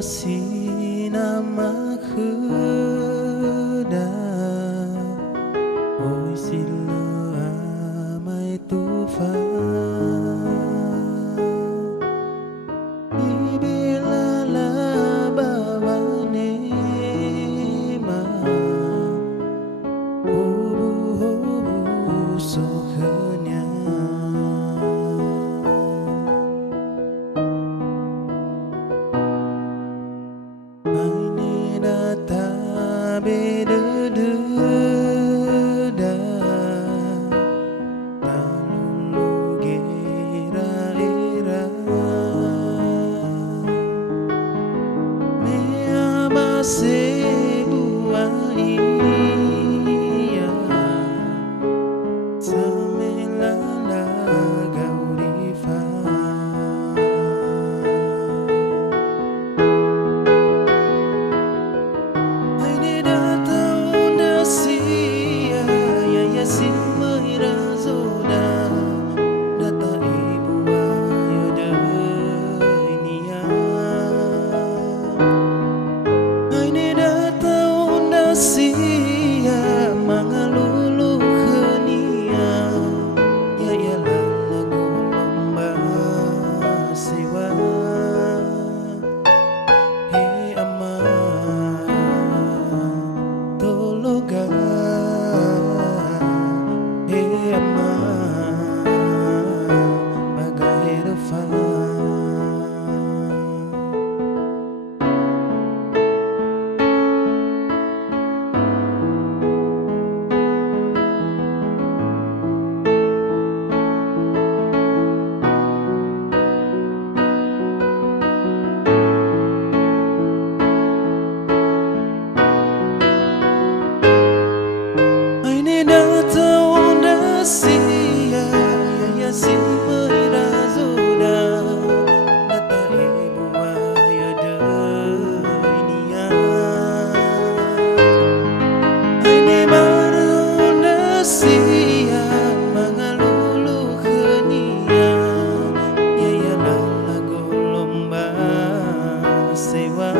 nama kheda ôi xin lỡ mai tu pha bila la baba ne ma hobu so khanya beda da talulu gira era me abase buai ya samela la gaurifa sia mangalulu khenia ya ialah lagu lomba sewa he ama tologa he ama magaherofa sia ya si merazoda data ibu ayo dunia ini baru sia mangalulu khenia ya ialah lagu lomba sewa